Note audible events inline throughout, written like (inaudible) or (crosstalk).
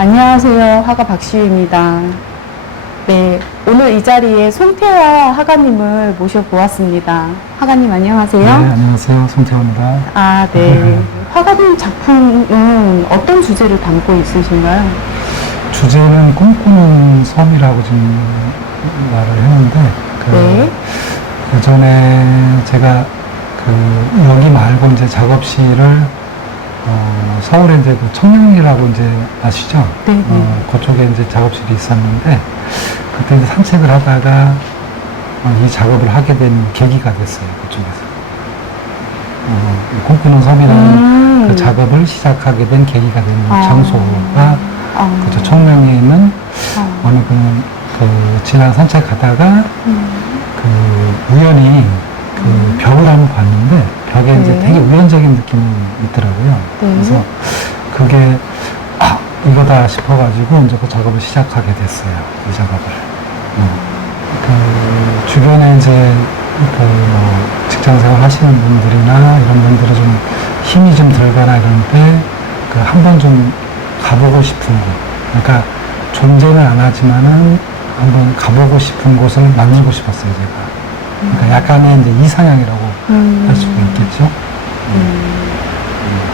안녕하세요. 화가 박시우입니다. 네, 오늘 이 자리에 손태화 화가님을 모셔보았습니다. 화가님 안녕하세요. 네, 안녕하세요. 송태호입니다. 아, 네. (laughs) 화가님 작품은 어떤 주제를 담고 있으신가요? 주제는 꿈꾸는 섬이라고 지금 말을 했는데, 그 네. 예전에 제가 그 여기 말고 이제 작업실을 어, 서울에 이제 그 청량리라고 이제 아시죠? 네, 네. 어, 그쪽에 이제 작업실이 있었는데, 그때 이제 산책을 하다가 어, 이 작업을 하게 된 계기가 됐어요. 그쪽에서. 어, 이 꿈꾸는 섬이라는 음. 그 작업을 시작하게 된 계기가 된 아. 장소가 아, 그저 청량리에 있는 아, 어느 그, 그 지난 산책하다가 음, 그 우연히 그 벽을 한번 봤는데 벽에 이제 네. 되게 우연적인 느낌이 있더라고요. 네. 그래서 그게 아 이거다 싶어가지고 이제 그 작업을 시작하게 됐어요. 이 작업을. 음. 그 주변에 이제 그뭐 직장생활 하시는 분들이나 이런 분들은 좀 힘이 좀 들거나 이럴 때그 한 번 좀 가보고 싶은 곳. 그러니까 존재는 안 하지만은 한번 가보고 싶은 곳을 만들고 싶었어요, 제가. 그러니까 약간의 이제 이상향이라고 음. 할 수가 있겠죠.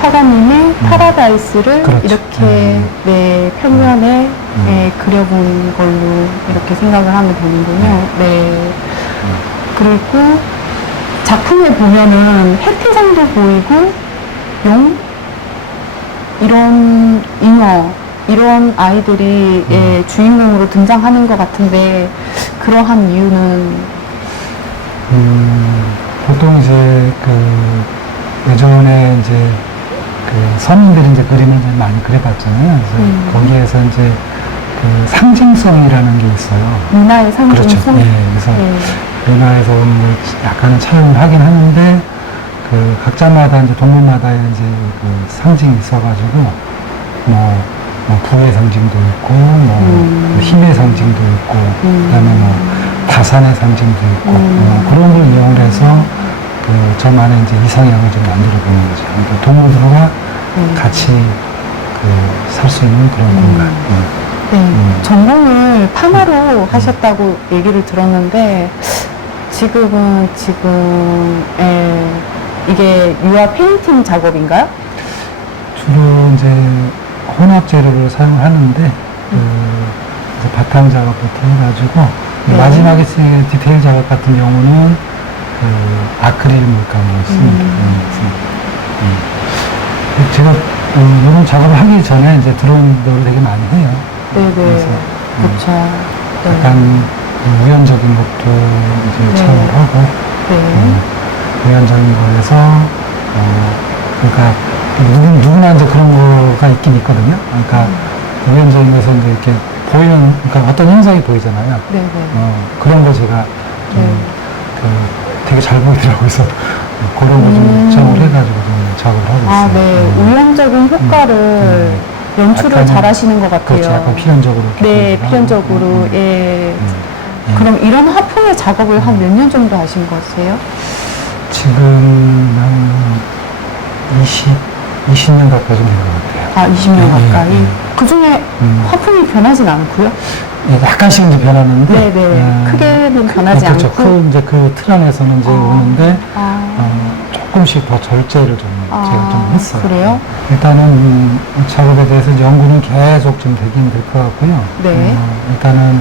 화가님의 파라다이스를 그렇죠. 이렇게 음. 네 평면에 음. 네, 그려본 걸로 이렇게 생각을 하면 되는군요. 네. 그리고 작품에 보면은 해태상도 보이고 용 이런 잉어 이런 아이들이 예, 주인공으로 등장하는 것 같은데 그러한 이유는 음, 보통 이제 그 예전에 이제 그 서민들이 이제 그림을 많이 그려봤잖아요. 그래서 음. 거기에서 이제 그 상징성이라는 게 있어요. 문화의 그렇죠. 상징성. 예, 그래서 예. 문화에서 걸 약간은 차용을 하긴 하는데 그 각자마다 이제 동물마다의 이제 그 상징이 있어가지고 뭐, 뭐 부의 상징도 있고 뭐 음. 힘의 상징도 있고 음. 그다음에 뭐 다산의 상징도 있고 음. 어, 그런 걸 이용을 해서 그 저만의 이제 이상향을 좀 만들어 보는 거죠. 그러니까 동물들과 음. 같이 그 살 수 있는 그런 음. 공간. 음. 네, 음. 전공을 파마로 하셨다고 얘기를 들었는데 지금은 지금 예, 이게 유화 페인팅 작업인가요? 주로 이제 혼합 재료를 사용하는데 그 이제 바탕 작업부터 해가지고 네. 마지막에 쓰는 디테일 작업 같은 경우는 그 아크릴 물감을 씁니다. 음. 음. 음. 제가 음, 이런 작업을 하기 전에 이제 드론들을 되게 많이 해요. 네네. 그래서, 그렇죠. 네. 약간 우연적인 것도 이제 네. 체험을 하고 네. 음, 우연적인 거에서 어 그러니까 누구 누구나 이제 그런 거가 있긴 있거든요. 그러니까 우연적인 것에 이제 이렇게 보이는 그러니까 어떤 현상이 보이잖아요. 네네. 어 그런 거 제가 좀 네. 그 되게 잘 보이더라고요. 그래서 그런 거좀 음. 입점을 해가지고 좀 작업을 하고 있어요. 아, 네. 음. 우연적인 효과를 음. 연출을 약간은- 잘 하시는 것 같아요. 그렇죠. 약간 필연적으로. 네. 필연적으로. 음, 음, 예. 음. 음. 그럼 이런 화풍의 작업을 한 몇 년 정도 하신 거세요? 지금 한 20, 20년 가까이 좀된것 같아요. 아, 20년 예, 가까이. 예, 예. 그 중에 음. 화풍이 변하진 않고요? 예, 약간씩은 이제 변하는데. 네네. 음, 크게는 변하지 그렇죠. 않고. 그, 이제 그 틀 안에서는 이제 아. 오는데, 아, 어, 조금씩 더 절제를 좀 아, 제가 좀 했어요. 그래요? 일단은 음, 작업에 대해서 연구는 계속 좀 되긴 될 것 같고요. 네. 어, 일단은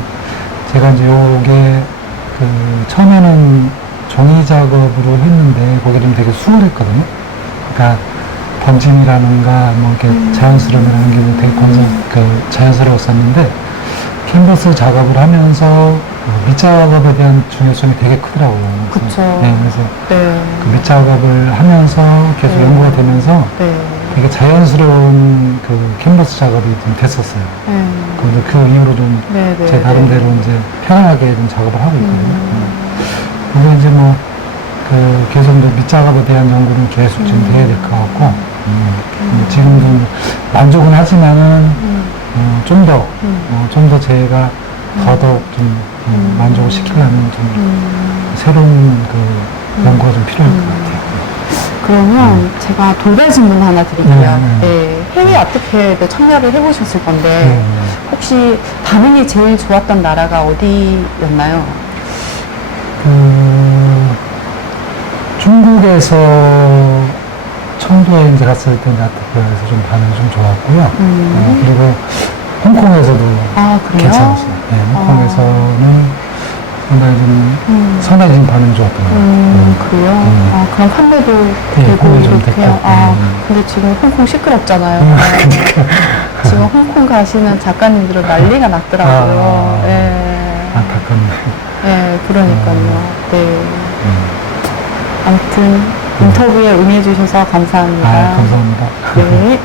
제가 이제 요게 그 처음에는 종이 작업으로 했는데 거기는 되게 수월했거든요. 그러니까 번짐이라는가 뭐 이렇게 음. 자연스러움이라는 게 되게 건설, 그 자연스러웠었는데 캔버스 작업을 하면서 그 밑작업에 대한 중요성이 되게 크더라고요. 그래서, 그쵸. 네, 그래서 네. 그 밑작업을 하면서 계속 네. 연구가 되면서 네. 되게 자연스러운 그 캔버스 작업이 좀 됐었어요. 네. 근데 그 이후로 좀제 네, 네, 나름대로 네. 이제 편안하게 좀 작업을 하고 있거든요. 음. 근데 이제 뭐, 그, 계속 이제 밑 작업에 대한 연구는 계속 좀 음. 돼야 될 것 같고, 음, 음, 지금도 만족은 하지만은, 음. 어, 좀 더, 음. 어, 좀 더 제가 더더욱 좀 음, 음. 만족을 시키려면 좀 음. 새로운 그 연구가 좀 필요할 것 음. 같아요. 그러면 제가 돌발 질문 하나 드릴게요. 네, 네. 네. 해외 아트페어에도 참여를 해보셨을 건데 네. 혹시 반응이 제일 좋았던 나라가 어디였나요? 그 중국에서 청도에 이제 갔을 때 아트페어에서 좀 반응이 좀 좋았고요. 음. 어, 그리고 홍콩에서도 아? 괜찮았어요. 네, 홍콩에서는 상당히 좀 음. 상당히 좀 반응이 좋았던 것 같아요. 음, 그래요? 음. 아, 그럼 판매도 네, 되고 판매 좀 이렇게 됐고. 아, 음. 근데 지금 홍콩 시끄럽잖아요. 음, (laughs) 그러니까 지금 홍콩 가시는 작가님들은 난리가 났더라고요. 아. 예. 안타깝네. 예, 그러니까요. 네. 음. 아무튼 인터뷰에 응해주셔서 감사합니다. 아, 감사합니다. 네.